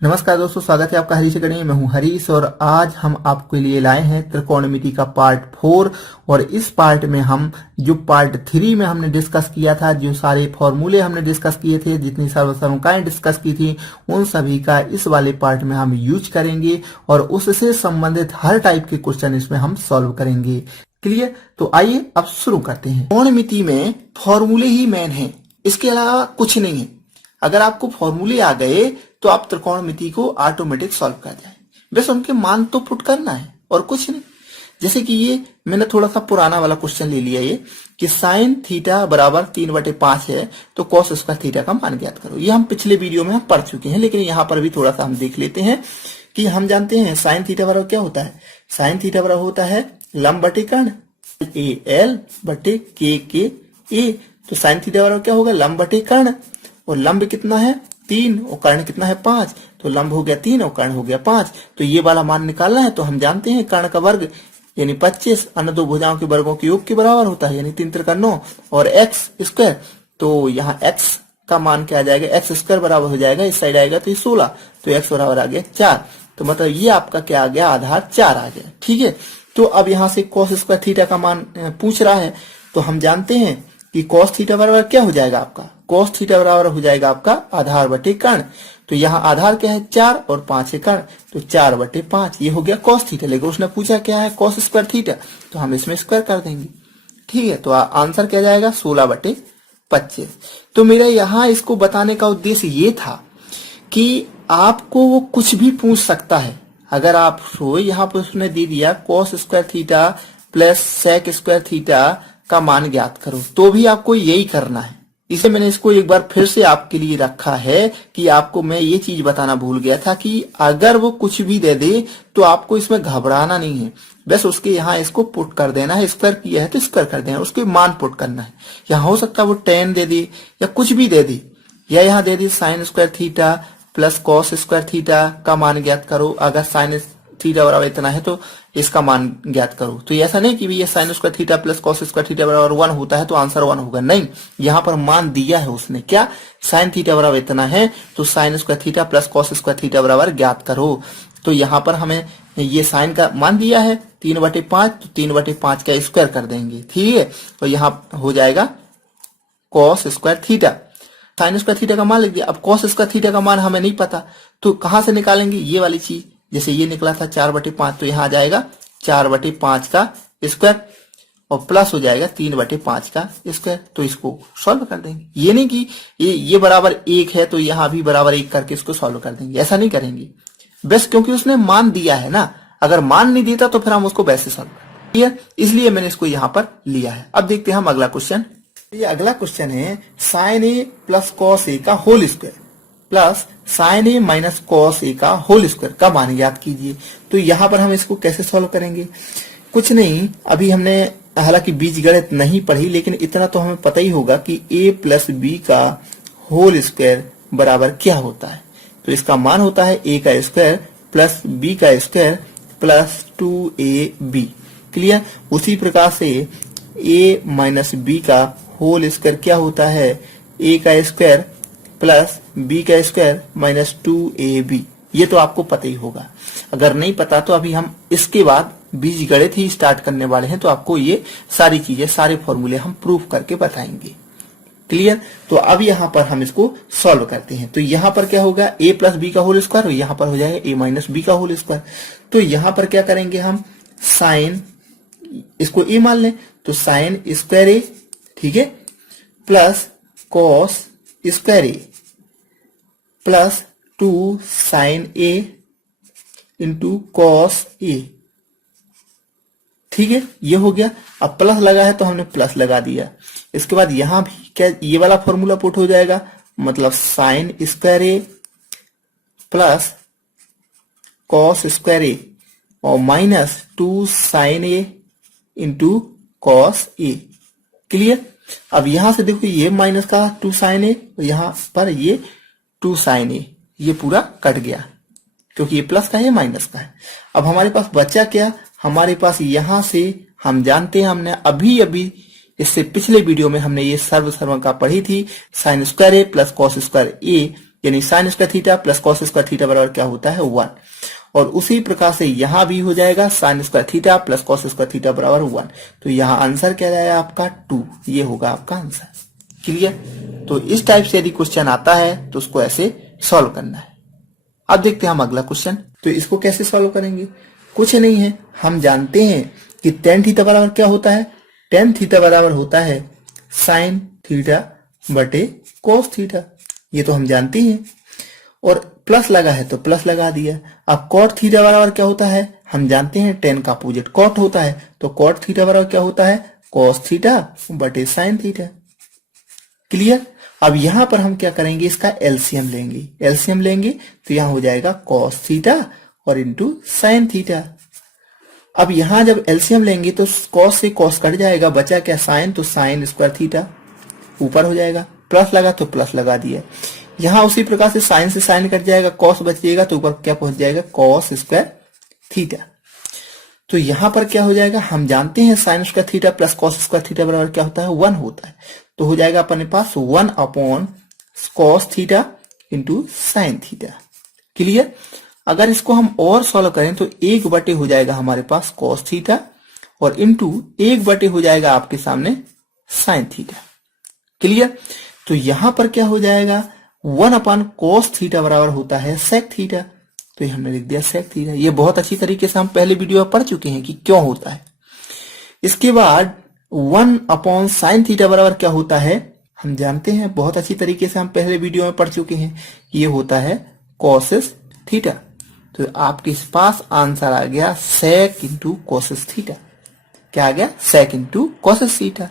नमस्कार दोस्तों, स्वागत है आपका हरीश अकेडमी में। हूं हरीश और आज हम आपके लिए लाए हैं त्रिकोणमिति का पार्ट 4। और इस पार्ट में हम जो पार्ट 3 में हमने डिस्कस किया था, जो सारे फॉर्मूले हमने डिस्कस किए थे, जितनी सर्वसमकाएं डिस्कस की थी, उन सभी का इस वाले पार्ट में हम यूज करेंगे और उससे संबंधित हर टाइप के क्वेश्चन इसमें हम सॉल्व करेंगे। क्लियर? तो आइए अब शुरू करते हैं। त्रिकोणमिति में फॉर्मूले ही मेन है, इसके अलावा कुछ नहीं है। अगर आपको फॉर्मूले आ गए तो आप त्रिकोणमिति को ऑटोमेटिक सॉल्व कर जाए, बस उनके मान तो पुट करना है और कुछ नहीं। जैसे कि ये मैंने थोड़ा सा पुराना वाला क्वेश्चन ले लिया, ये कि साइन थीटा बराबर 3/5 है तो कॉस स्क्वायर थीटा का मान ज्ञात करो। ये हम पिछले वीडियो में हम पढ़ चुके हैं, लेकिन यहाँ पर भी थोड़ा सा हम देख लेते हैं कि हम जानते हैं साइन थीटा बराबर क्या होता है। साइन थीटा बराबर होता है लंब बटे कर्ण, ए एल बटे के ए। तो साइन थीटा बराबर क्या होगा, लंब बटे कर्ण, और लंब कितना है 3 और कर्ण कितना है 5, तो लंब हो गया 3 और कर्ण हो गया 5। तो ये वाला मान निकालना है तो हम जानते हैं कर्ण का वर्ग यानी 25 अन्य दो भुजाओं के वर्गों के योग के बराबर होता है, यानी 3 त्रिका 9 और x स्क्वायर। तो यहाँ x का मान क्या आ जाएगा, एक्स स्क्वायर बराबर हो जाएगा, इस साइड आएगा तो ये 16, तो x बराबर आ गया 4। तो मतलब ये आपका क्या आ गया, आधार 4 आ गया। ठीक है, तो अब यहाँ से cos स्क्वायर थीटा का मान पूछ रहा है, तो हम जानते हैं कि cos थीटा बराबर क्या हो जाएगा आपका, cos थीटा बराबर हो जाएगा आपका आधार बटे कर्ण। तो यहाँ आधार क्या है 4 और 5 है कर्ण, तो 4/5 ये हो गया cos थीटा। लेकिन उसने पूछा क्या है cos स्क्वायर थीटा, तो हम इसमें स्क्वायर कर देंगे। ठीक है, तो आंसर क्या जाएगा 16/25। तो मेरा यहाँ इसको बताने का उद्देश्य ये था कि आपको वो कुछ भी पूछ सकता है। अगर आप यहाँ पर उसने दे दिया cos square theta plus sec square theta का मान ज्ञात करो, तो भी आपको यही करना है। इसे मैंने इसको एक बार फिर से आपके लिए रखा है कि आपको मैं ये चीज बताना भूल गया था कि अगर वो कुछ भी दे दे तो आपको इसमें घबराना नहीं है, बस उसके यहाँ इसको पुट कर देना है। स्क्वायर किया है तो स्क्वायर कर देना, उसके मान पुट करना है। यहाँ हो सकता है वो tan दे दे या कुछ भी दे दे, या यहाँ दे दी sine square theta plus cos square theta का मान ज्ञात करो। अगर साइन थीटा बराबर इतना है तो इसका मान ज्ञात करो। तो ऐसा नहीं कि ये sign square theta plus cos square theta बराबर 1 होता है तो आंसर 1 होगा, नहीं। यहाँ पर मान दिया है उसने, क्या, साइन थीटा बराबर इतना है तो sign square theta plus cos square theta बराबर ज्ञात करो। तो यहाँ पर हमें ये साइन का मान दिया है 3/5, तो 3/5 का स्क्वायर कर देंगे। ठीक है, तो यहाँ हो जाएगा cos square theta. Sign square theta का मान लिख दिया। अब कॉस स्क्वायर थीटा का मान हमें नहीं पता, तो कहां से निकालेंगे, ये वाली चीज। जैसे ये निकला था 4/5, तो यहाँ आ जाएगा 4/5 का स्क्वायर और प्लस हो जाएगा 3/5 का स्क्वायर। तो इसको सॉल्व कर देंगे। ये नहीं कि ये बराबर 1 है तो यहाँ भी बराबर 1 करके इसको सॉल्व कर देंगे, ऐसा नहीं करेंगे। बस क्योंकि उसने मान दिया है ना, अगर मान नहीं देता तो फिर हम उसको वैसे सॉल्व करेंगे, इसलिए मैंने इसको यहाँ पर लिया है। अब देखते हैं हम अगला क्वेश्चन। ये अगला क्वेश्चन है sine A plus cos A का whole square plus sign A minus cos A का होल स्क्वायर का मान ज्ञात कीजिए। तो यहाँ पर हम इसको कैसे सॉल्व करेंगे, कुछ नहीं, अभी हमने हालांकि बीजगणित नहीं पढ़ी, लेकिन इतना तो हमें पता ही होगा कि a प्लस बी का होल स्क्वायर बराबर क्या होता है। तो इसका मान होता है a का स्क्वायर प्लस b का स्क्वायर प्लस 2ab। क्लियर? उसी प्रकार से a माइनस बी का होल स्क्वायर क्या होता है, a का स्क्वायर प्लस b का स्क्वायर माइनस 2ab। ये तो आपको पता ही होगा। अगर नहीं पता तो अभी हम इसके बाद बीजगणित ही स्टार्ट करने वाले हैं, तो आपको ये सारी चीजें, सारे फॉर्मूले हम प्रूफ करके बताएंगे। क्लियर? तो अब यहाँ पर हम इसको सॉल्व करते हैं। तो यहाँ पर क्या होगा, a प्लस बी का होल स्क्वायर, और यहाँ पर हो जाएगा a माइनस बी का होल स्क्वायर। तो यहाँ पर क्या करेंगे हम, साइन, इसको a मान लें तो साइन स्क्वायर ए, ठीक है, plus cos square A plus 2 sign A into cos A. ठीक है, ये हो गया। अब प्लस लगा है तो हमने प्लस लगा दिया। इसके बाद यहां भी क्या, ये वाला फॉर्मूला पुट हो जाएगा, मतलब साइन स्क्वायर ए प्लस कॉस स्क्वायर ए और minus 2 sign A into cos A. Clear? अब यहां से देखो, ये माइनस का 2 साइन ए, यहां पर ये 2 साइन ए, ये पूरा कट गया क्योंकि ये प्लस का है, माइनस का है। अब हमारे पास बचा क्या, हमारे पास यहां से हम जानते हैं, हमने अभी अभी इससे पिछले वीडियो में हमने ये सर्वसमका पढ़ी थी, साइन स्क्वायर ए प्लस कॉस स्क्वायर ए यानी sign square theta plus cos square theta बराबर क्या होता है 1। और उसी प्रकार से यहां भी हो जाएगा sign square theta plus cos square theta बराबर 1। तो यहां आंसर क्या जाएगा आपका 2, ये होगा आपका आंसर। क्लियर। तो इस टाइप से यदि क्वेश्चन आता है तो उसको ऐसे सॉल्व करना है। अब देखते हैं हम अगला क्वेश्चन। तो इसको कैसे सॉल्व करेंगे, कुछ नहीं है, हम जानते हैं कि टेन थीटा बराबर क्या होता है, टेन थीटा बराबर होता है साइन थीटा बटे कोस थीटा, ये तो हम जानते हैं। और प्लस लगा है तो प्लस लगा दिया। अब कॉट थीटा बराबर क्या होता है, हम जानते हैं टेन का अपोजिट कॉट होता है, तो कॉट थीटा बराबर क्या होता है कॉस थीटा बटे साइन थीटा। क्लियर। अब यहां पर हम क्या करेंगे, इसका एलसीएम लेंगे। एलसीएम लेंगे तो यहां हो जाएगा कॉस थीटा और इंटू साइन थीटा। अब यहां जब एलसीएम लेंगे तो कॉस से कॉस कट जाएगा, बचा क्या साइन, तो साइन स्क्वायर थीटा ऊपर हो जाएगा, प्लस लगा तो प्लस लगा दिया। यहां उसी प्रकार से साइन से साइन कट जाएगा, कॉस बचेगा तो ऊपर क्या पहुंच जाएगा कॉस स्क्वायर थीटा। तो यहां पर क्या हो जाएगा, हम जानते हैं sign square theta plus cos square theta बराबर क्या होता है 1 होता है। तो हो जाएगा अपने पास 1 upon cos theta into sine theta. Clear. अगर इसको हम और सॉल्व करें तो 1 बटे हो जाएगा हमारे पास कॉस थीटा और इंटू 1 बटे हो जाएगा आपके सामने साइन थीटा। क्लियर। तो यहां पर क्या हो जाएगा 1 अपॉन कॉस थीटा बराबर होता है सेक थीटा, तो ये हमने लिख दिया सेक थीटा। ये बहुत अच्छी तरीके से हम पहले वीडियो में पढ़ चुके हैं कि क्यों होता है। इसके बाद 1 अपॉन साइन थीटा बराबर क्या होता है, हम जानते हैं बहुत अच्छी तरीके से हम पहले वीडियो में पढ़ चुके हैं, ये होता है कॉसेस थीटा। तो आपके पास आंसर आ गया सेक इंटू कॉसेस थीटा। क्या आ गया, सेक इंटू कॉसेस थीटा।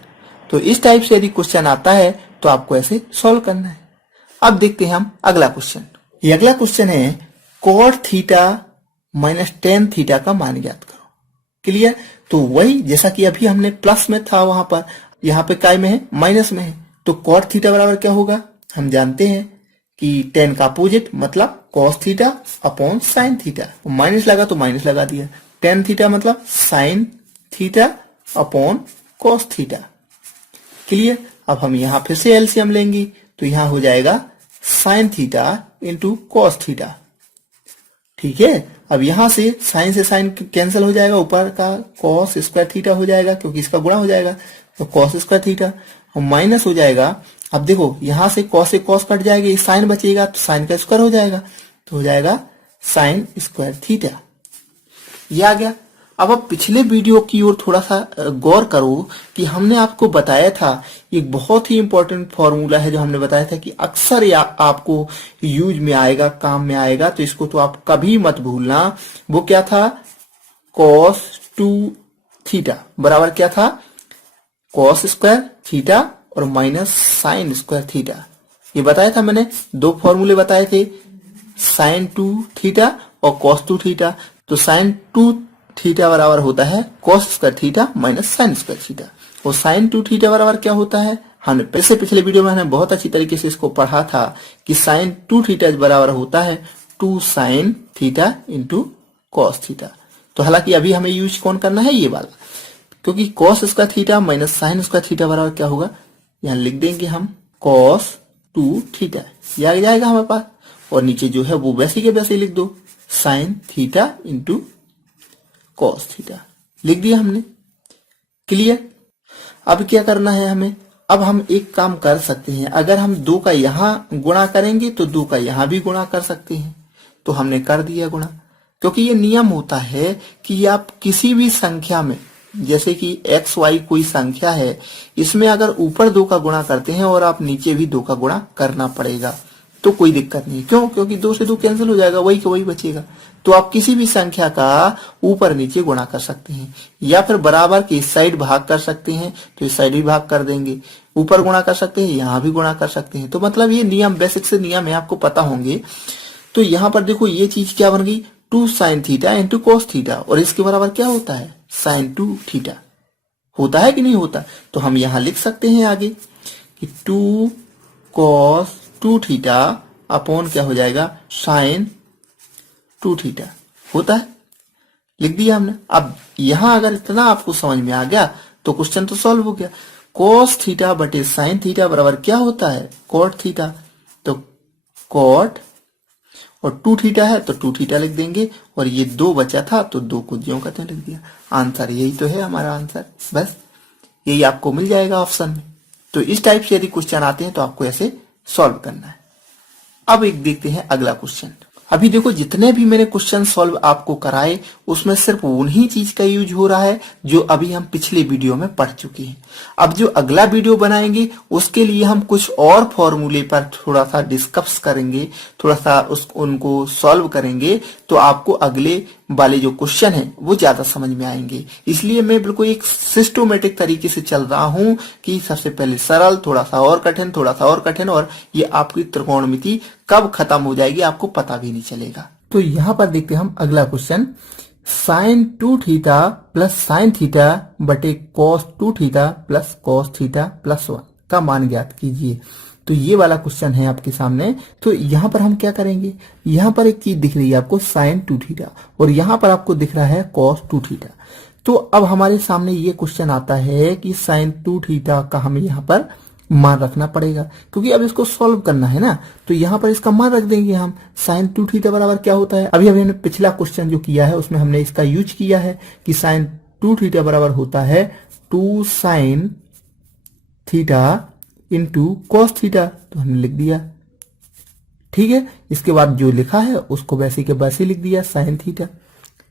तो इस टाइप से यदि क्वेश्चन आता है तो आपको ऐसे सॉल्व करना है। अब देखते हैं हम अगला क्वेश्चन। ये अगला क्वेश्चन है cot theta minus tan theta का मान ज्ञात करो। क्लियर। तो वही जैसा कि अभी हमने प्लस में था वहां पर, यहाँ पे काय में है माइनस में है। तो कॉट थीटा बराबर क्या होगा, हम जानते हैं कि टेन का अपोजिट मतलब cos theta upon sine theta, minus लगा तो माइनस लगा दिया। टेन थीटा मतलब sine theta upon cos theta. Clear. अब हम यहां फिर से एलसीएम लेंगे तो यहां हो जाएगा sine theta into cos theta. ठीक है। अब यहां से साइन कैंसिल हो जाएगा, ऊपर का कॉस स्क्वायर थीटा हो जाएगा क्योंकि इसका गुणा हो जाएगा, तो कॉस स्क्वायर थीटा और माइनस हो जाएगा। अब देखो यहां से कॉस कट जाएगा, ये साइन बचेगा तो साइन का स्क्वायर हो जाएगा, तो हो जाएगा साइन स्क्वायर थीटा। ये आ गया। अब आप पिछले वीडियो की ओर थोड़ा सा गौर करो कि हमने आपको बताया था एक बहुत ही इंपॉर्टेंट फॉर्मूला है जो हमने बताया था कि अक्सर आपको यूज में आएगा, काम में आएगा, तो इसको तो आप कभी मत भूलना। वो क्या था, कॉस 2 थीटा बराबर क्या था कॉस स्क्वायर थीटा और माइनस साइन स्क्वायर थीटा। ये बताया था मैंने, 2 फॉर्मूले बताए थे, साइन 2 थीटा और कॉस 2 थीटा। तो साइन 2 थीटा बराबर होता है cos square theta minus sine square theta. और साइन 2 थीटा बराबर क्या होता है, हमने पिछले वीडियो में हमने बहुत अच्छी तरीके से इसको पढ़ा था कि साइन 2 थीटा बराबर होता है 2 sine theta into cos theta. तो हालांकि अभी हमें यूज कौन करना है, ये वाला, क्योंकि cos square theta minus sine square theta बराबर क्या होगा, यहां लिख देंगे हम कॉस 2 थीटा, ये आ जाएगा हमारे पास। और नीचे जो है वो वैसे के वैसे लिख दो, sine theta into cos theta, लिख दिया हमने। क्लियर। अब क्या करना है हमें, अब हम एक काम कर सकते हैं, अगर हम 2 का यहां गुणा करेंगे तो 2 का यहां भी गुणा कर सकते हैं। तो हमने कर दिया गुणा, क्योंकि ये नियम होता है कि आप किसी भी संख्या में, जैसे कि एक्स वाई कोई संख्या है, इसमें अगर ऊपर 2 का गुणा करते हैं और आप नीचे भी 2 का गुणा करना पड़ेगा तो कोई दिक्कत नहीं। क्यों, क्योंकि 2 से 2 कैंसिल हो जाएगा, वही का वही बचेगा। तो आप किसी भी संख्या का ऊपर नीचे गुणा कर सकते हैं, या फिर बराबर के इस साइड भाग कर सकते हैं तो इस साइड भी भाग कर देंगे, ऊपर गुणा कर सकते हैं, यहां भी गुणा कर सकते हैं। तो मतलब ये नियम बेसिक से नियम है, आपको पता होंगे। तो यहां पर देखो ये चीज क्या बन गई, 2 sine theta into cos theta, और इसके बराबर क्या होता है साइन 2 थीटा, होता है कि नहीं होता। तो हम यहां लिख सकते हैं आगे कि 2 कॉस 2 थीटा अपॉन क्या हो जाएगा साइन 2 थीटा, होता है, लिख दिया हमने। अब यहां अगर इतना आपको समझ में आ गया तो क्वेश्चन तो सॉल्व हो गया। कॉस थीटा बटे साइन थीटा बराबर क्या होता है कॉट थीटा, तो कॉट, और 2 थीटा है तो 2 थीटा लिख देंगे, और ये 2 बचा था तो 2 को ज्यों का त्यों लिख दिया। आंसर यही तो है हमारा आंसर, बस यही आपको मिल जाएगा ऑप्शन में। तो इस टाइप से यदि क्वेश्चन आते हैं तो आपको ऐसे सॉल्व करना है। अब एक देखते हैं अगला क्वेश्चन। अभी देखो जितने भी मैंने क्वेश्चन सॉल्व आपको कराए उसमें सिर्फ उन्हीं चीज का यूज हो रहा है जो अभी हम पिछले वीडियो में पढ़ चुके हैं। अब जो अगला वीडियो बनाएंगे उसके लिए हम कुछ और फॉर्मूले पर थोड़ा सा डिस्कस करेंगे, थोड़ा सा उनको सॉल्व करेंगे, तो आपको अगले वाले जो क्वेश्चन है वो ज्यादा समझ में आएंगे। इसलिए मैं बिल्कुल एक सिस्टोमेटिक तरीके से चल रहा हूं कि सबसे पहले सरल, थोड़ा सा और कठिन, थोड़ा सा और कठिन, और ये आपकी त्रिकोणमिति कब खत्म हो जाएगी आपको पता भी नहीं चलेगा। तो यहाँ पर देखते हैं हम अगला question. Sine 2 theta plus sine theta बटे cos 2 theta plus cos theta plus 1 का मान ज्ञात कीजिए। तो ये वाला क्वेश्चन है आपके सामने। तो यहाँ पर हम क्या करेंगे, यहाँ पर एक चीज दिख रही है आपको साइन 2 थीटा, और यहाँ पर आपको दिख रहा है कॉस 2 थीटा। तो अब हमारे सामने ये क्वेश्चन आता है कि साइन 2 थीटा का हमें यहाँ पर मान रखना पड़ेगा, क्योंकि अब इसको सॉल्व करना है ना। तो यहाँ पर इसका मान रख देंगे हम। साइन 2 थीटा बराबर क्या होता है, अभी हमने पिछला क्वेश्चन जो किया है उसमें हमने इसका यूज किया है कि साइन 2 थीटा बराबर होता है 2 sine theta into cos theta, तो हमने लिख दिया। ठीक है, इसके बाद जो लिखा है उसको वैसे के वैसे लिख दिया साइन थीटा।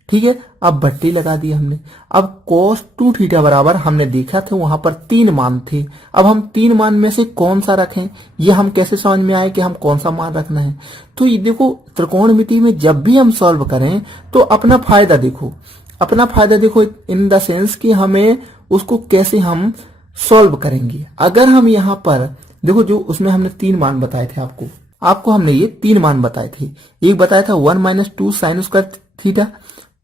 ठीक है, अब बट्टी लगा दिया हमने। अब cos 2 थीटा बराबर हमने देखा था वहां पर 3 मान थे। अब हम 3 मान में से कौन सा रखें, ये हम कैसे समझ में आए कि हम कौन सा मान रखना है। तो ये देखो त्रिकोणमिति में जब भी हम सॉल्व करें तो अपना फायदा देखो, अपना फायदा देखो इन द सेंस कि हमें उसको कैसे हम सॉल्व करेंगे। अगर हम यहाँ पर देखो जो उसमें हमने 3 मान बताए थे आपको हमने ये 3 मान बताए थे। एक बताया था 1 minus 2 sine square theta,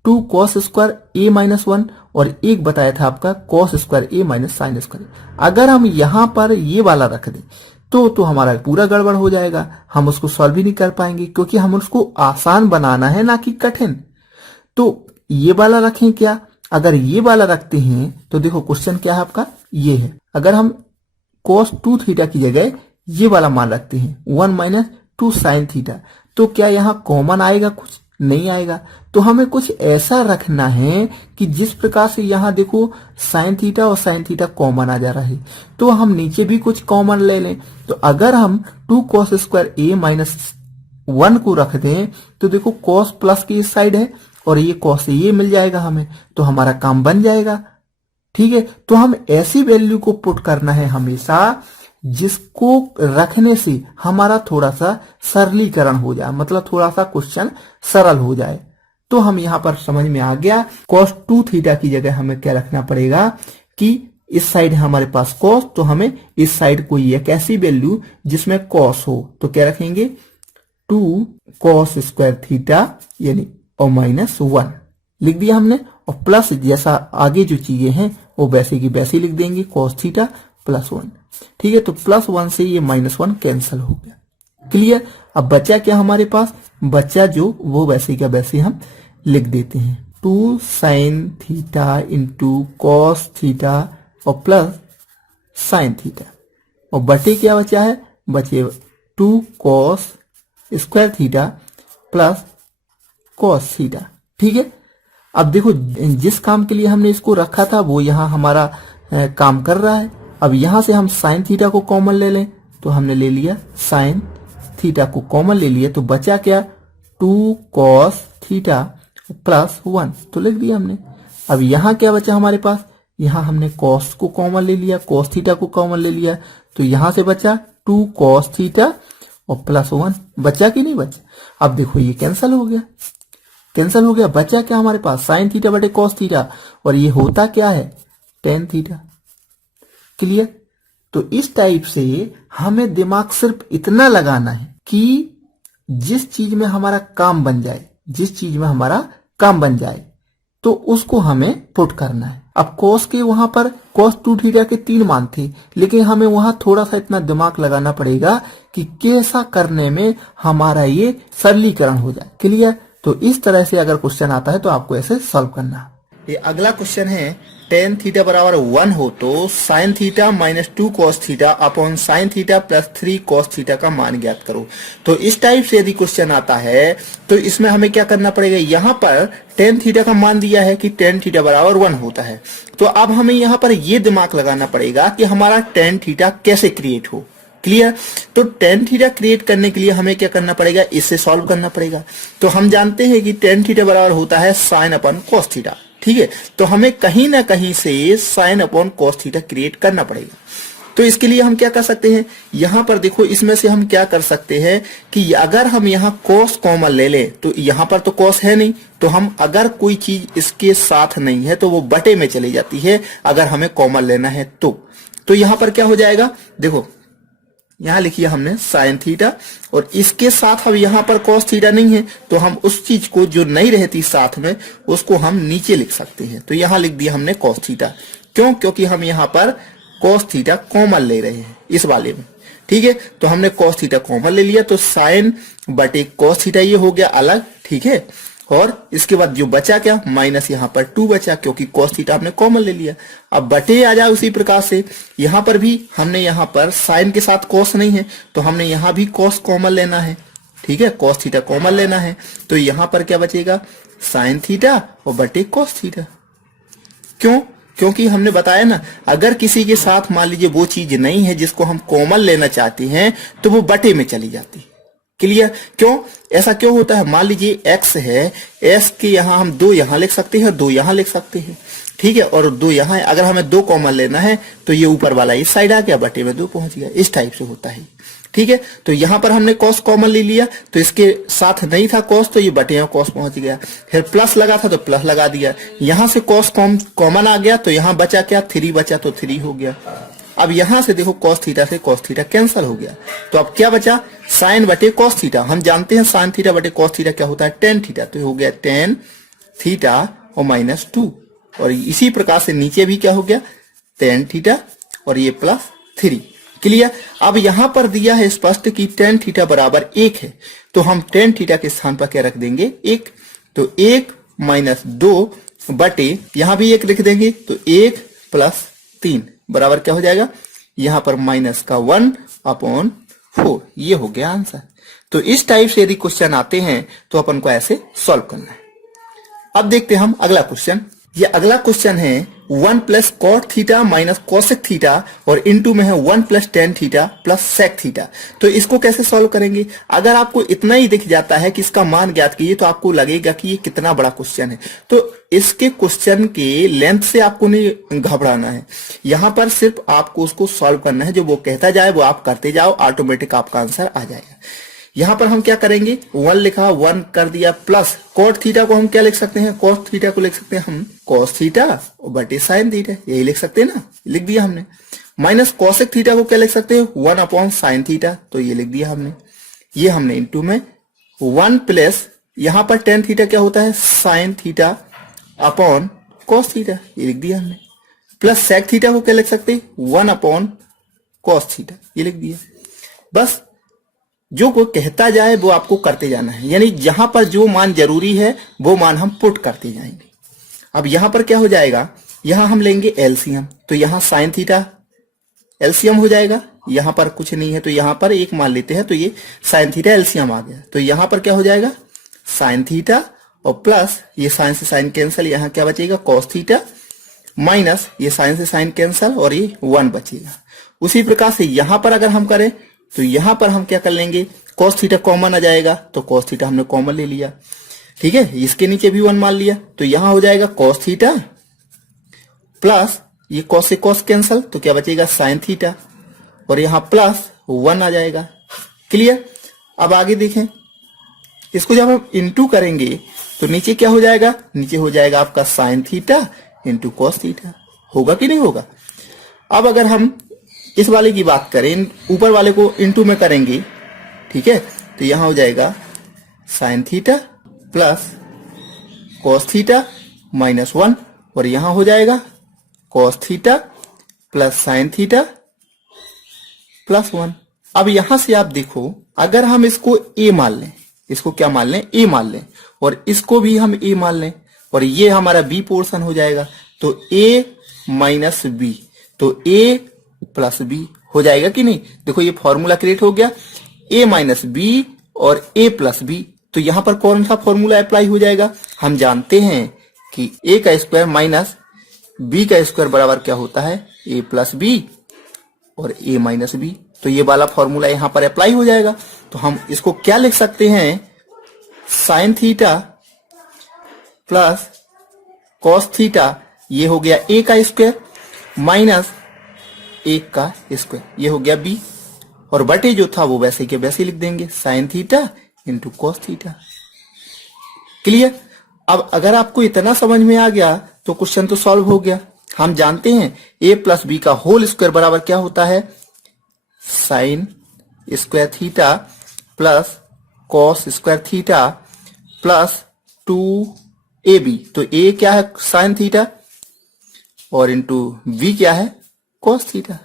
2 cos square A minus 1, और एक बताया था आपका cos square A minus sine square. अगर हम यहाँ पर ये वाला रख दें तो हमारा पूरा गड़बड़ हो जाएगा, हम उसको सॉल्व ही नहीं कर पाएंगे, क्योंकि हम उसको आसान बनाना है ना कि कठिन। तो ये वाला रखें क्या, अगर ये वाला रखते हैं तो देखो क्वेश्चन क्या है आपका ये है। अगर हम cos 2 थीटा की जगह ये वाला मान रखते हैं 1 माइनस 2 साइन थीटा, तो क्या यहाँ कॉमन आएगा, कुछ नहीं आएगा। तो हमें कुछ ऐसा रखना है कि जिस प्रकार से यहाँ देखो साइन थीटा और साइन थीटा कॉमन आ जा रहा है, तो हम नीचे भी कुछ कॉमन ले लें। तो अगर हम 2 कॉस स्क्वायर ए माइनस 1 को रख दें तो देखो कॉस प्लस की इस साइड है और ये कॉस ये मिल जाएगा हमें, तो हमारा काम बन जाएगा। ठीक है, तो हम ऐसी वैल्यू को पुट करना है हमेशा जिसको रखने से हमारा थोड़ा सा सरलीकरण हो जाए, मतलब थोड़ा सा क्वेश्चन सरल हो जाए। तो हम यहाँ पर समझ में आ गया cos 2 थीटा की जगह हमें क्या रखना पड़ेगा कि इस साइड है हमारे पास cos, तो हमें इस साइड कोई एक ऐसी वैल्यू जिसमें cos हो, तो क्या रखेंगे 2 cos स्क्वायर थीटा यानी और माइनस 1 लिख दिया हमने, और प्लस जैसा आगे जो चीजें हैं वो वैसे की वैसे लिख देंगे cos थीटा प्लस 1। ठीक है, तो प्लस 1 से ये माइनस 1 कैंसिल हो गया। क्लियर। अब बचा क्या हमारे पास, बचा जो वो वैसे क्या वैसे हम लिख देते हैं 2 sine theta into cos theta और प्लस साइन थीटा, और बटे क्या बचा है, बचे 2 cos square theta plus cos theta. ठीक है, अब देखो जिस काम के लिए हमने इसको रखा था वो यहाँ हमारा काम कर रहा है। अब यहां से हम साइन थीटा को कॉमन ले लें, तो हमने ले लिया साइन थीटा को कॉमन ले लिया, तो बचा क्या 2 कॉस थीटा प्लस 1, तो लिख दिया हमने। अब यहाँ क्या बचा हमारे पास, यहाँ हमने कॉस को कॉमन ले लिया, कॉस थीटा को कॉमन ले लिया, तो यहां से बचा 2 कॉस थीटा और प्लस 1। बचा कि नहीं बचा, अब देखो ये कैंसिल हो गया, कैंसिल हो गया। बचा क्या हमारे पास साइन थीटा बटे कॉस थीटा, और ये होता क्या है टेन थीटा। क्लियर। तो इस टाइप से हमें दिमाग सिर्फ इतना लगाना है कि जिस चीज में हमारा काम बन जाए, जिस चीज में हमारा काम बन जाए तो उसको हमें पुट करना है। अब cos के वहां पर cos 2 थीटा के 3 मान थे, लेकिन हमें वहां थोड़ा सा इतना दिमाग लगाना पड़ेगा कि कैसा करने में हमारा ये सरलीकरण हो जाए। क्लियर। तो इस तरह से अगर क्वेश्चन आता है तो आपको ऐसे सॉल्व करना है। ये अगला क्वेश्चन है टेन थीटा बराबर 1 हो तो sine theta minus 2 cos theta upon sine theta plus 3 cos theta का मान ज्ञात करो। तो इस टाइप से यदि क्वेश्चन आता है तो इसमें हमें क्या करना पड़ेगा, यहाँ पर टेन थीटा का मान दिया है कि टेन थीटा बराबर 1 होता है, तो अब हमें यहाँ पर ये दिमाग लगाना पड़ेगा कि हमारा टेन थीटा कैसे क्रिएट हो। क्लियर। तो टेन थीटा क्रिएट करने के लिए हमें क्या करना पड़ेगा, इससे सॉल्व करना पड़ेगा। तो हम जानते हैं कि टेन थीटा बराबर होता है साइन अपॉन कॉस थीटा। ठीक है, तो हमें कहीं ना कहीं से sine upon cos theta create करना पड़ेगा। तो इसके लिए हम क्या कर सकते हैं, यहां पर देखो इसमें से हम क्या कर सकते हैं कि अगर हम यहाँ कॉस कॉमन ले लें तो यहाँ पर तो कॉस है नहीं, तो हम अगर कोई चीज इसके साथ नहीं है तो वो बटे में चली जाती है अगर हमें कॉमन लेना है तो यहाँ पर क्या हो जाएगा, देखो यहां लिखिए हमने साइन थीटा और इसके साथ अब यहां पर कॉस थीटा नहीं है तो हम उस चीज को जो नहीं रहती साथ में उसको हम नीचे लिख सकते हैं। तो यहां लिख दिया हमने कॉस थीटा, क्यों, क्योंकि हम यहां पर कॉस थीटा कॉमन ले रहे हैं इस वाले में। ठीक है, तो हमने कॉस थीटा कॉमन ले लिया तो साइन बटे कॉस थीटा ये हो गया अलग। ठीक है, और इसके बाद जो बचा क्या, माइनस यहाँ पर 2 बचा क्योंकि cos थीटा हमने कॉमन ले लिया। अब बटे आ जाए उसी प्रकार से यहाँ पर भी हमने यहाँ पर साइन के साथ cos नहीं है तो हमने यहाँ भी cos कॉमन लेना है। ठीक है, cos थीटा कॉमन लेना है तो यहाँ पर क्या बचेगा, साइन थीटा और बटे cos थीटा। क्यों, क्योंकि हमने बताया ना अगर किसी के साथ मान लीजिए वो चीज नहीं है जिसको हम कॉमन लेना चाहते हैं तो वो बटे में चली जाती है। क्लियर। क्यों, ऐसा क्यों होता है, मान लीजिए x है, s के यहाँ हम 2 यहाँ लिख सकते हैं, 2 यहाँ लिख सकते हैं। ठीक है, और 2 यहाँ है, अगर हमें 2 कॉमन लेना है तो ये ऊपर वाला इस साइड आ गया, बटे में 2 पहुंच गया। इस टाइप से होता है। ठीक है, तो यहाँ पर हमने cos कॉमन ले लिया तो इसके साथ नहीं था cos तो ये बटे यहाँ cos पहुंच गया, फिर प्लस लगा था तो प्लस लगा दिया, यहाँ से cos कॉमन आ गया तो यहाँ बचा क्या, 3 बचा तो 3 हो गया। अब यहां से देखो cos थीटा से cos थीटा कैंसिल हो गया तो अब क्या बचा, साइन बटे cos थीटा। हम जानते हैं साइन थीटा बटे cos थीटा क्या होता है, टेन थीटा, तो हो गया टेन थीटा और माइनस 2। और इसी प्रकार से नीचे भी क्या हो गया, टेन थीटा और ये प्लस 3। क्लियर। अब यहां पर दिया है स्पष्ट कि टेन थीटा बराबर 1 है तो हम टेन थीटा के स्थान पर क्या रख देंगे, 1। तो 1 माइनस 2 बटे यहां भी 1 लिख देंगे तो 1 प्लस 3 बराबर क्या हो जाएगा, यहां पर माइनस का 1 अपॉन 4। ये हो गया आंसर। तो इस टाइप से यदि क्वेश्चन आते हैं तो अपन को ऐसे सॉल्व करना है। अब देखते हैं हम अगला क्वेश्चन। ये अगला क्वेश्चन है 1 plus cot theta minus cosec theta और इनटू में है 1 plus tan theta plus sec theta. तो इसको कैसे सॉल्व करेंगे, अगर आपको इतना ही दिख जाता है कि इसका मान ज्ञात कीजिए तो आपको लगेगा कि ये कितना बड़ा क्वेश्चन है। तो इसके क्वेश्चन के लेंथ से आपको नहीं घबराना है, यहां पर सिर्फ आपको उसको सॉल्व करना है, जो वो कहता जाए वो आप करते जाओ, ऑटोमेटिक आपका आंसर आ जाएगा। यहां पर हम क्या करेंगे, 1 लिखा, 1 कर दिया, प्लस कोट थीटा को हम क्या लिख सकते हैं, कोस थीटा को लिख सकते हैं हम कोस थीटा और बटे साइन थीटा, यही लिख सकते हैं ना, लिख दिया हमने। माइनस कोसेक थीटा को क्या लिख सकते हैं, 1 अपॉन साइन थीटा, तो ये लिख दिया हमने। ये हमने इनटू में 1 प्लस यहां पर टेन थीटा क्या होता है, sine theta upon cos theta, ये लिख दिया हमने। प्लस सेक थीटा को क्या लिख सकते हैं, 1 अपॉन कोस थीटा, ये लिख दिया। बस जो कोई कहता जाए वो आपको करते जाना है, यानी जहां पर जो मान जरूरी है वो मान हम पुट करते जाएंगे। अब यहां पर क्या हो जाएगा, यहां हम लेंगे एलसीएम, तो यहां साइन थीटा एलसीएम हो जाएगा, यहां पर कुछ नहीं है तो यहां पर एक मान लेते हैं, तो ये साइन थीटा एलसीएम आ गया। तो यहां पर क्या हो जाएगा, साइन थीटा और प्लस ये साइन से साइन कैंसिल, यहां क्या बचेगा कॉस थीटा, माइनस ये साइन से साइन कैंसिल और ये 1 बचेगा। उसी प्रकार से यहां पर अगर हम करें तो यहां पर हम क्या कर लेंगे, cos थीटा कॉमन आ जाएगा, तो cos थीटा हमने कॉमन ले लिया, ठीक है, इसके नीचे भी 1 मान लिया, तो यहां हो जाएगा cos थीटा प्लस ये cos से cos कैंसल, तो क्या बचेगा sin थीटा और यहां प्लस 1 आ जाएगा। क्लियर। अब आगे देखें, इसको जब हम इंटू करेंगे तो नीचे क्या हो जाएगा, नीचे हो जाएगा आपका sin theta into cos theta, होगा कि नहीं होगा। अब अगर हम इस वाले की बात करें, ऊपर वाले को इनटू में करेंगे, ठीक है, तो यहां हो जाएगा sine theta plus cos theta minus 1 और यहां हो जाएगा cos theta plus sine theta plus 1। अब यहां से आप देखो, अगर हम इसको ए मान लें, इसको क्या मान लें, ए मान लें, और इसको भी हम ए मान लें, और ये हमारा बी पोर्शन हो जाएगा, तो a माइनस बी, तो a प्लस बी हो जाएगा कि नहीं। देखो ये फॉर्मूला क्रिएट हो गया, a माइनस बी और a प्लस बी। तो यहां पर कौन सा फॉर्मूला अप्लाई हो जाएगा, हम जानते हैं कि a का स्क्वायर माइनस b का स्क्वायर बराबर क्या होता है, a प्लस बी और a माइनस बी। तो ये वाला फॉर्मूला यहां पर अप्लाई हो जाएगा। तो हम इसको क्या लिख सकते हैं, sine theta plus cos theta, ये हो गया a का स्क्वायर माइनस 1 का स्क्वायर, ये हो गया b, और बटे जो था वो वैसे के वैसे लिख देंगे, sine theta into cos theta. Clear. अब अगर आपको इतना समझ में आ गया तो क्वेश्चन तो सॉल्व हो गया। हम जानते हैं a प्लस बी का होल स्क्वायर बराबर क्या होता है, sign square theta plus cos square theta plus 2ab। तो a क्या है, साइन थीटा, और इंटू b क्या है, कॉस थीटा।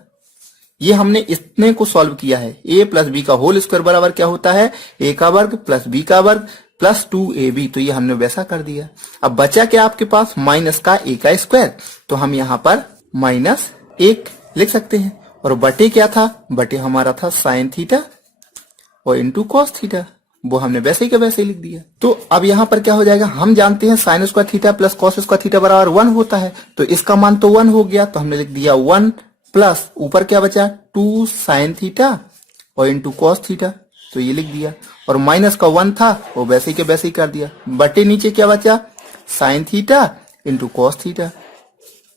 ये हमने इतने को सॉल्व किया है। a प्लस बी का होल स्क्वायर बराबर क्या होता है, a का वर्ग प्लस b का वर्ग प्लस 2ab। तो ये हमने वैसा कर दिया। अब बचा क्या आपके पास, माइनस का a का स्क्वायर, तो हम यहाँ पर माइनस 1 लिख सकते हैं। और बटे क्या था, बटे हमारा था साइन थीटा और इंटू कॉस थीटा, वो हमने वैसे ही के वैसे ही लिख दिया। तो अब यहाँ पर क्या हो जाएगा, हम जानते हैं sign square theta plus cos square theta बराबर 1 होता है, तो इसका मान तो 1 हो गया, तो हमने लिख दिया 1 प्लस ऊपर क्या बचा 2 साइन थीटा और इंटू कॉस थीटा, तो ये लिख दिया। और माइनस का 1 था वो वैसे ही के वैसे ही कर दिया, बटे नीचे क्या बचा sine theta into cos theta.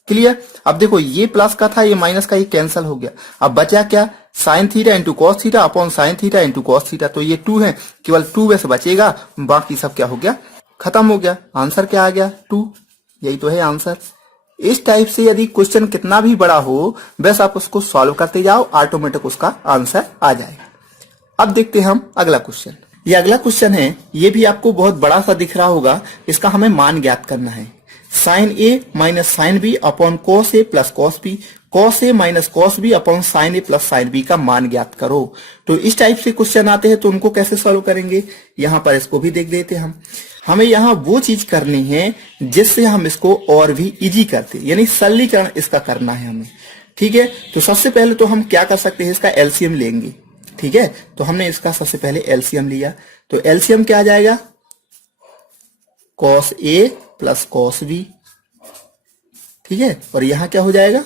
Clear. अब देखो ये प्लस का था, ये माइनस का, ये कैंसिल हो गया। अब बचा क्या, sine theta into cos theta upon sine theta into cos theta. तो ये 2 है, केवल 2 वैसे बचेगा, बाकी सब क्या हो गया, खत्म हो गया। आंसर क्या आ गया, 2। यही तो है आंसर। इस टाइप से यदि क्वेश्चन कितना भी बड़ा हो, बस आप उसको सॉल्व करते जाओ, ऑटोमेटिक उसका आंसर आ जाएगा। अब देखते हैं हम अगला क्वेश्चन। ये अगला क्वेश्चन है, ये भी आपको बहुत बड़ा सा दिख रहा होगा। इसका हमें मान ज्ञात करना है, sine A minus sine B upon cos A plus cos B, cos A minus cos B upon sine A plus sine B का मान ज्ञात करो। तो इस टाइप से क्वेश्चन आते हैं, तो उनको कैसे सॉल्व करेंगे, यहां पर इसको भी देख देते हम। हमें यहाँ वो चीज करनी है जिससे हम इसको और भी इजी करते, यानी सरलीकरण इसका करना है हमें। ठीक है, तो सबसे पहले तो हम क्या कर सकते हैं, इसका एलसीएम लेंगे। ठीक है, तो हमने इसका सबसे पहले एलसीएम लिया, तो एलसीएम क्या आ जाएगा, cos A plus cos B. ठीक है, और यहां क्या हो जाएगा,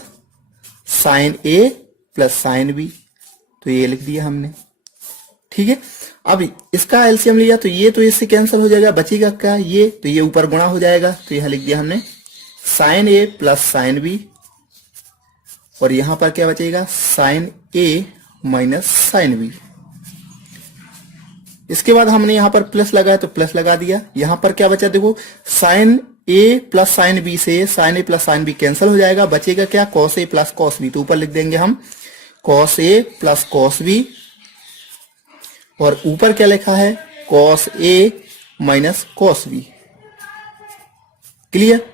sign A plus sine B, तो ये लिख दिया हमने। ठीक है, अब इसका एलसीएम लिया तो ये तो इससे कैंसिल हो जाएगा, बचेगा क्या, ये तो ये ऊपर गुणा हो जाएगा, तो यहां लिख दिया हमने sign A plus sine B, और यहां पर क्या बचेगा, sign A minus sine B. इसके बाद हमने यहां पर प्लस लगाया तो प्लस लगा दिया। यहां पर क्या बचा, देखो sign A plus sine B से sign A plus sine B cancel हो जाएगा, बचेगा क्या, cos A plus cos B. तो ऊपर लिख देंगे हम cos A plus cos B, और ऊपर क्या लिखा है, cos A minus cos B. Clear.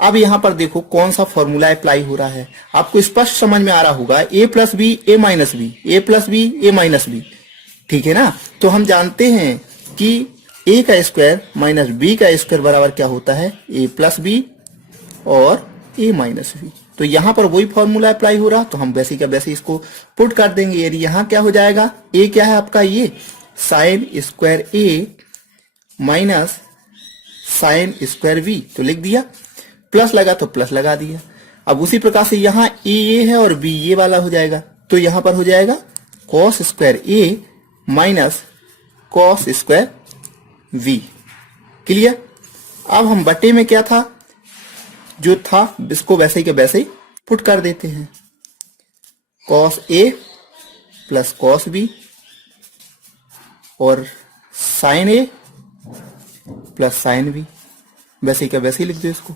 अब यहां पर देखो कौन सा फॉर्मूला अप्लाई हो रहा है, आपको स्पष्ट समझ में आ रहा होगा, ए प्लस बी ए माइनस बी, ए प्लस बी ए माइनस बी। ठीक है ना, तो हम जानते हैं कि ए का स्क्वायर माइनस बी का स्क्वायर बराबर क्या होता है, ए प्लस बी और ए माइनस बी। तो यहां पर वही फॉर्मूला अप्लाई हो रहा, तो हम वैसे का वैसे इसको पुट कर देंगे। यदि यहां क्या हो जाएगा, ए क्या है आपका, ये sine square A minus sine square B, तो लिख दिया। प्लस लगा तो प्लस लगा दिया। अब उसी प्रकार से यहां ए ये है और बी ये वाला हो जाएगा, तो यहां पर हो जाएगा cos square A minus cos square B. Clear. अब हम बटे में क्या था, जो था इसको वैसे ही के वैसे ही पुट कर देते हैं, cos A plus cos B और sign A plus sine B, वैसे ही का वैसे ही लिख दो इसको।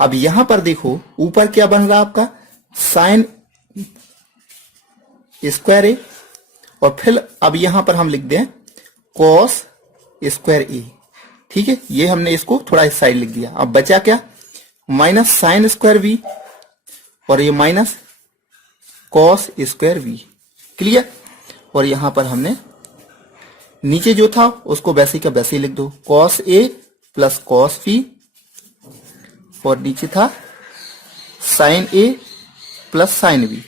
अब यहां पर देखो ऊपर क्या बन रहा आपका, साइन स्क्वायर ए, और फिर अब यहां पर हम लिख दें कॉस स्क्वायर ए। ठीक है, ये हमने इसको थोड़ा इस साइड लिख दिया। अब बचा क्या, माइनस साइन स्क्वायर बी और ये minus cos square B. Clear. और यहां पर हमने नीचे जो था उसको वैसे का वैसे ही लिख दो, cos A plus cos B और नीचे था sign A plus sine B.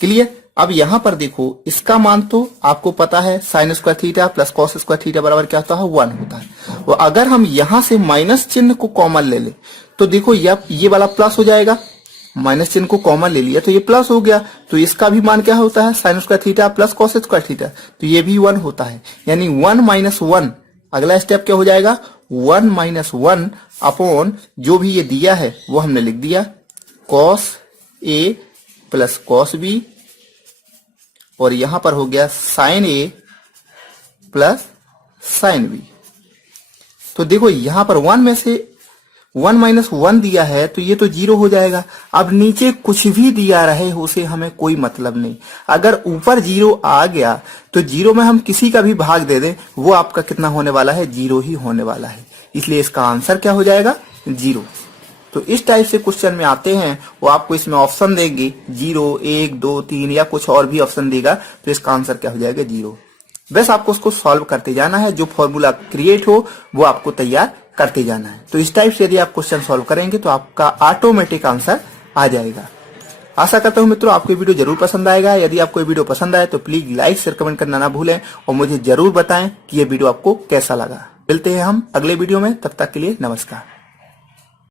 Clear. अब यहां पर देखो इसका मान तो आपको पता है sign square theta plus cos square theta बराबर क्या होता है 1 होता है। और अगर हम यहां से माइनस चिन्ह को कॉमन ले ले तो देखो ये वाला प्लस हो जाएगा, माइनस चिन्ह को कॉमन ले लिया तो ये प्लस हो गया, तो इसका भी मान क्या होता है sign square theta plus cos square theta, तो ये भी 1 होता है। यानी 1 माइनस 1, अगला स्टेप क्या हो जाएगा 1 माइनस 1 अपॉन जो भी ये दिया है वो हमने लिख दिया cos A plus cos B, और यहां पर हो गया sign A plus sine B. तो देखो यहां पर 1 में से 1 माइनस 1 दिया है तो ये तो 0 हो जाएगा। अब नीचे कुछ भी दिया रहे उसे हमें कोई मतलब नहीं, अगर ऊपर 0 आ गया तो 0 में हम किसी का भी भाग दे दें वो आपका कितना होने वाला है 0 ही होने वाला है, इसलिए इसका आंसर क्या हो जाएगा 0। तो इस टाइप से क्वेश्चन में आते हैं वो आपको इसमें ऑप्शन देंगे 0, 1, 2, 3 या कुछ और भी ऑप्शन देगा, तो इसका आंसर क्या हो जाएगा 0। बस आपको उसको सॉल्व करते जाना है, जो फॉर्मूला क्रिएट हो वो आपको तैयार करते जाना है। तो इस टाइप से यदि आप क्वेश्चन सॉल्व करेंगे तो आपका ऑटोमेटिक आंसर आ जाएगा। आशा करता हूं मित्रों आपको वीडियो जरूर पसंद आएगा। यदि आपको ये वीडियो पसंद आए तो प्लीज लाइक शेयर कमेंट करना ना भूलें और मुझे जरूर बताएं कि ये वीडियो आपको कैसा लगा। मिलते हैं हम अगले वीडियो में, तब तक के लिए नमस्कार।